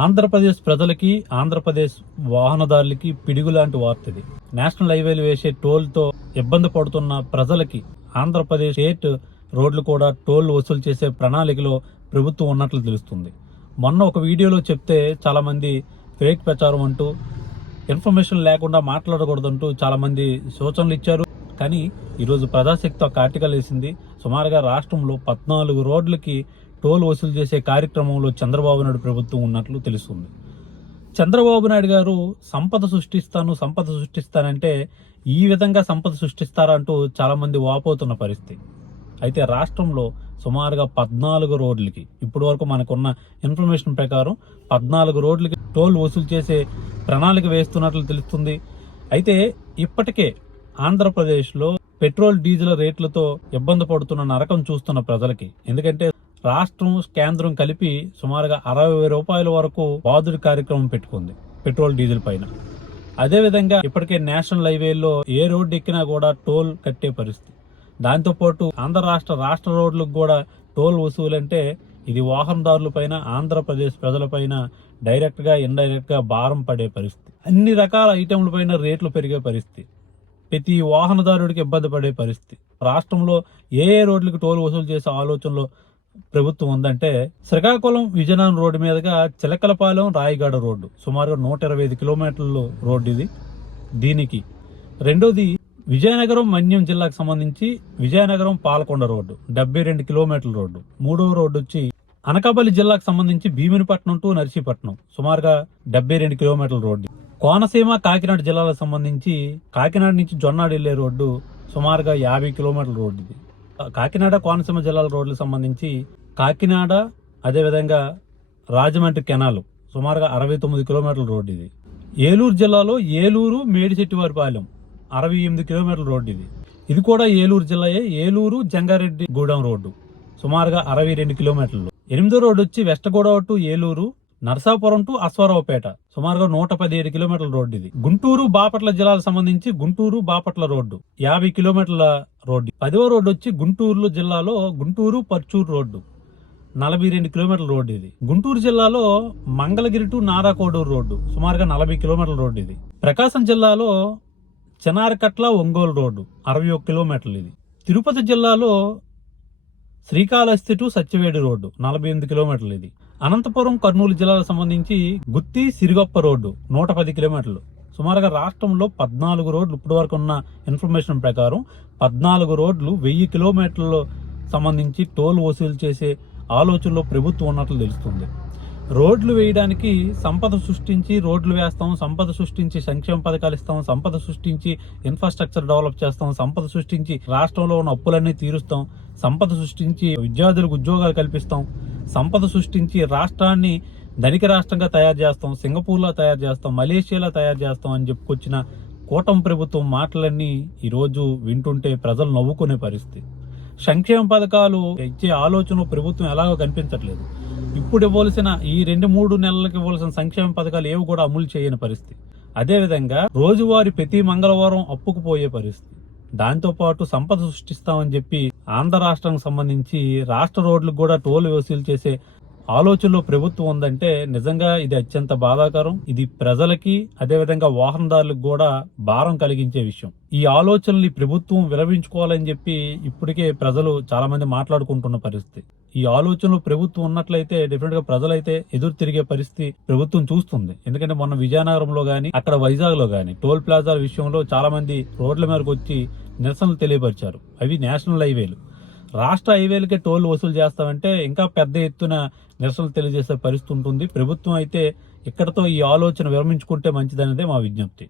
ఆంధ్రప్రదేశ్ ప్రజలకి, ఆంధ్రప్రదేశ్ వాహనదారులకి పిడుగులాంటి వార్త ఇది. నేషనల్ హైవేలు వేసే టోల్తో ఇబ్బంది పడుతున్న ప్రజలకి ఆంధ్రప్రదేశ్ స్టేట్ రోడ్లు కూడా టోల్ వసూలు చేసే ప్రణాళికలో ప్రభుత్వం ఉన్నట్లు తెలుస్తుంది. మొన్న ఒక వీడియోలో చెప్తే చాలా మంది ఫేక్ ప్రచారం అంటూ, ఇన్ఫర్మేషన్ లేకుండా మాట్లాడకూడదంటూ చాలా మంది సూచనలు ఇచ్చారు. కానీ ఈరోజు ప్రజాశక్తి ఒక ఆర్టికల్ వేసింది. సుమారుగా రాష్ట్రంలో 14 రోడ్లకి టోల్ వసూలు చేసే కార్యక్రమంలో చంద్రబాబు నాయుడు ప్రభుత్వం ఉన్నట్లు తెలుస్తుంది. చంద్రబాబు నాయుడు గారు సంపద సృష్టిస్తానంటే ఈ విధంగా సంపద సృష్టిస్తారా అంటూ చాలా మంది వాపోతున్న పరిస్థితి. అయితే రాష్ట్రంలో సుమారుగా 14 రోడ్లకి ఇప్పటి వరకు మనకున్న ఇన్ఫర్మేషన్ ప్రకారం 14 రోడ్లకి టోల్ వసూలు చేసే ప్రణాళిక వేస్తున్నట్లు తెలుస్తుంది. అయితే ఇప్పటికే ఆంధ్రప్రదేశ్లో పెట్రోల్ డీజిల్ రేట్లతో ఇబ్బంది పడుతున్న నరకం చూస్తున్న ప్రజలకి, ఎందుకంటే రాష్ట్రం కేంద్రం కలిపి సుమారుగా 60,000 రూపాయల వరకు బాదుడి కార్యక్రమం పెట్టుకుంది పెట్రోల్ డీజిల్ పైన. అదేవిధంగా ఇప్పటికే నేషనల్ హైవేల్లో ఏ రోడ్డు ఎక్కినా కూడా టోల్ కట్టే పరిస్థితి. దాంతోపాటు రాష్ట్ర రోడ్లకు కూడా టోల్ వసూలంటే ఇది వాహనదారుల పైన, ఆంధ్రప్రదేశ్ ప్రజల పైన డైరెక్ట్ గా ఇండైరెక్ట్ గా భారం పడే పరిస్థితి. అన్ని రకాల ఐటెంల పైన రేట్లు పెరిగే పరిస్థితి, ప్రతి వాహనదారుడికి ఇబ్బంది పడే పరిస్థితి. రాష్ట్రంలో ఏ రోడ్లకు టోల్ వసూలు చేసే ఆలోచనలో ప్రభుత్వం ఉందంటే, శ్రీకాకుళం విజయనగరం రోడ్డు మీదుగా చిలకలపాలెం రాయగడ రోడ్డు సుమారుగా 125 కిలోమీటర్ల రోడ్డు ఇది. దీనికి రెండోది విజయనగరం మన్యం జిల్లాకు సంబంధించి విజయనగరం పాలకొండ రోడ్డు 72 కిలోమీటర్ల రోడ్డు. మూడవ రోడ్డు వచ్చి అనకాపల్లి జిల్లాకు సంబంధించి భీమినిపట్నం టు నర్సీపట్నం సుమారుగా 72 కిలోమీటర్ల రోడ్డు. కోనసీమ కాకినాడ జిల్లాలకు సంబంధించి కాకినాడ నుంచి జొన్నాడు వెళ్లే రోడ్డు సుమారుగా 50 కిలోమీటర్ల రోడ్డు ఇది. కాకినాడ కోనసీమ జిల్లాల రోడ్లకు సంబంధింంచి కాకినాడ, అదేవిధంగా రాజమండ్రి కెనాల్ సుమారుగా 69 కిలోమీటర్ల రోడ్డు ఇది. ఏలూరు జిల్లాలో ఏలూరు మేడిశెట్టివారిపాలెం 68 కిలోమీటర్ల రోడ్డు ఇది. ఇది కూడా ఏలూరు జిల్లాయే. ఏలూరు జంగారెడ్డి గూడెం రోడ్డు సుమారుగా 62 కిలోమీటర్లు. 8వ రోడ్డు వచ్చి west Godavari to Eluru, Narasapuram to Ashwaraopeta సుమారుగా 117 కిలోమీటర్ల రోడ్డు ఇది. గుంటూరు బాపట్ల జిల్లాలకు సంబంధించి గుంటూరు బాపట్ల రోడ్డు 50 కిలోమీటర్ల రోడ్డు. 10వ రోడ్డు వచ్చి గుంటూరు జిల్లాలో గుంటూరు పర్చూరు రోడ్డు 42 కిలోమీటర్ల రోడ్డు ఇది. గుంటూరు జిల్లాలో మంగళగిరి టు నారాకోడూరు రోడ్డు సుమారుగా 40 కిలోమీటర్ల రోడ్డు ఇది. ప్రకాశం జిల్లాలో చినారకట్ల ఒంగోలు రోడ్డు 61 కిలోమీటర్లు ఇది. తిరుపతి జిల్లాలో శ్రీకాళహస్తి టు సత్యవేడి రోడ్డు 48 కిలోమీటర్లు ఇది. అనంతపురం కర్నూలు జిల్లాలకు సంబంధించి గుత్తి సిరిగొప్ప రోడ్డు 110 కిలోమీటర్లు. సుమారుగా రాష్ట్రంలో 14 రోడ్లు ఇప్పటి వరకు ఉన్న ఇన్ఫర్మేషన్ ప్రకారం 14 రోడ్లు 1000 కిలోమీటర్లు సంబంధించి టోల్ వసూలు చేసే ఆలోచనలో ప్రభుత్వం ఉన్నట్లు తెలుస్తుంది. రోడ్లు వేయడానికి సంపద సృష్టించి రోడ్లు వేస్తాం, సంపద సృష్టించి సంక్షేమ పథకాలు ఇస్తాం, సంపద సృష్టించి ఇన్ఫ్రాస్ట్రక్చర్ డెవలప్ చేస్తాం, సంపద సృష్టించి రాష్ట్రంలో ఉన్న అప్పులన్నీ తీరుస్తాం, సంపద సృష్టించి విద్యార్థులకు ఉద్యోగాలు కల్పిస్తాం, సంపద సృష్టించి రాష్ట్రాన్ని ధనిక రాష్ట్రంగా తయారు చేస్తాం, సింగపూర్లో తయారు చేస్తాం, మలేషియాలో తయారు చేస్తాం అని చెప్పుకొచ్చిన కూటమి ప్రభుత్వం మాటలన్నీ ఈరోజు వింటుంటే ప్రజలు నవ్వుకునే పరిస్థితి. సంక్షేమ పథకాలు ఇచ్చే ఆలోచన ప్రభుత్వం ఎలాగో కనిపించట్లేదు. ఇప్పుడు ఇవ్వాల్సిన ఈ 2-3 నెలలకు ఇవ్వాల్సిన సంక్షేమ పథకాలు ఏవి కూడా అమలు చేయని పరిస్థితి. అదేవిధంగా రోజువారీ ప్రతి మంగళవారం అప్పుకుపోయే పరిస్థితి. దాంతోపాటు సంపద సృష్టిస్తామని చెప్పి ఆంధ్ర రాష్ట్రానికి సంబంధించి రాష్ట్ర రోడ్లకు కూడా టోల్ వసూలు చేసే ఆలోచనలో ప్రభుత్వం ఉందంటే నిజంగా ఇది అత్యంత బాధాకరం. ఇది ప్రజలకి, అదేవిధంగా వాహనదారులకు కూడా భారం కలిగించే విషయం. ఈ ఆలోచనల్ని ప్రభుత్వం విరమించుకోవాలని చెప్పి ఇప్పటికే ప్రజలు చాలా మంది మాట్లాడుకుంటున్న పరిస్థితి. ఈ ఆలోచనలో ప్రభుత్వం ఉన్నట్లయితే డెఫినెట్ గా ప్రజలైతే ఎదురు తిరిగే పరిస్థితి ప్రభుత్వం చూస్తుంది. ఎందుకంటే మొన్న విజయనగరంలో గాని, అక్కడ వైజాగ్ లో గాని టోల్ ప్లాజాల విషయంలో చాలా మంది రోడ్ల మీదకి వచ్చి నిరసనలు తెలియపరిచారు. అవి నేషనల్ హైవేలు. రాష్ట్ర హైవేలకే టోల్ వసూలు చేస్తామంటే ఇంకా పెద్ద ఎత్తున నిరసనలు తెలియజేసే పరిస్థితి ఉంటుంది. ప్రభుత్వం అయితే ఇక్కడతో ఈ ఆలోచన విరమించుకుంటే మంచిదనేదే మా విజ్ఞప్తి.